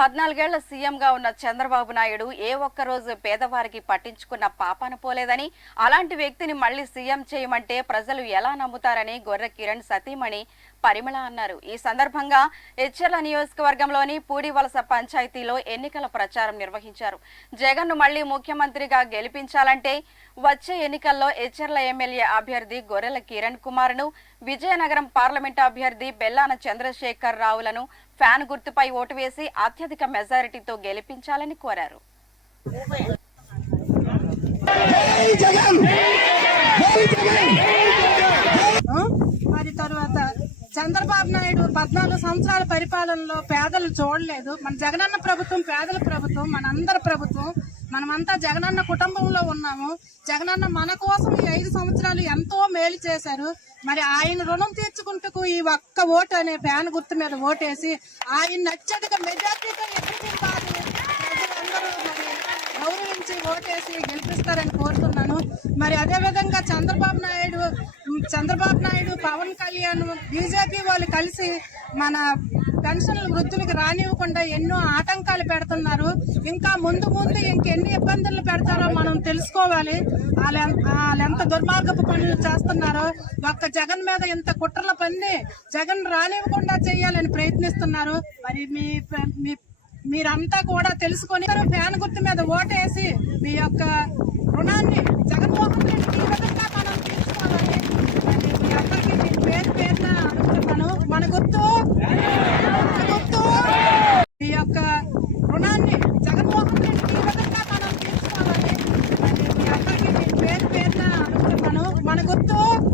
పద్నాలుగేళ్ళ సీఎంగా ఉన్న చంద్రబాబు నాయుడు ఏ ఒక్క రోజు పేదవారికి పట్టించుకున్న పాపాన పోలేదని అలాంటి వ్యక్తిని మళ్ళీ సీఎం చేయమంటే ప్రజలు ఎలా నమ్ముతారని గొర్రె కిరణ్ సతీమణి పరిమళ అన్నారు. ఈ సందర్భంగా ఎచ్చెర్ల నియోజకవర్గంలోని పూడివలస పంచాయతీలో ఎన్నికల ప్రచారం నిర్వహించారు. జగన్ను మళ్ళీ ముఖ్యమంత్రిగా గెలిపించాలంటే వచ్చే ఎన్నికల్లో ఎచ్చెర్ల ఎమ్మెల్యే అభ్యర్థి గొర్రెల కిరణ్ కుమార్ను విజయనగరం పార్లమెంట్ అభ్యర్థి బెల్లాన చంద్రశేఖర్ రావులను ఫ్యాన్ గుర్తుపై ఓటు వేసి అత్యధిక మెజారిటీతో గెలిపించాలని కోరారు. మరి తర్వాత చంద్రబాబు నాయుడు పద్నాలుగు సంవత్సరాల పరిపాలనలో పేదలు చూడలేదు. మన జగనన్న ప్రభుత్వం పేదల ప్రభుత్వం మనందరి ప్రభుత్వం మనమంతా జగనన్న కుటుంబంలో ఉన్నాము. జగనన్న మన కోసం ఈ ఐదు సంవత్సరాలు ఎంతో మేలు చేశారు. మరి ఆయన రుణం తీర్చుకుంటూ ఈ ఒక్క ఓటు అనే ఫ్యాన్ గుర్తు మీద ఓటేసి ఆయన అత్యధిక మెజార్టీతో ఎన్నికలు ప్రజలందరూ మరి గౌరవించి ఓటేసి గెలిపిస్తారని కోరుతున్నాను. మరి అదే విధంగా చంద్రబాబు నాయుడు చంద్రబాబు నాయుడు పవన్ కళ్యాణ్ బీజేపీ వాళ్ళు కలిసి మన పెన్షన్లు వృద్ధులకు రానివ్వకుండా ఎన్నో ఆటంకాలు పెడుతున్నారు. ఇంకా ముందు ముందు ఇంకెన్ని ఇబ్బందులు పెడతారో మనం తెలుసుకోవాలి. వాళ్ళు ఎంత దుర్మార్గపు పనులు చేస్తున్నారో ఒక్క జగన్ మీద ఇంత కుట్రల పని జగన్ రానివ్వకుండా చేయాలని ప్రయత్నిస్తున్నారు. మరి మీ మీ మీరంతా కూడా తెలుసుకొని ఫ్యాన్ గుర్తు మీద ఓటేసి మీ యొక్క రుణాన్ని జగన్మోహన్ రెడ్డి ఈ విధంగా మనం తీసుకోవాలని మీ అందరికీ పేరు పేరున అడుగుతున్నాను మన గుర్తు Gue.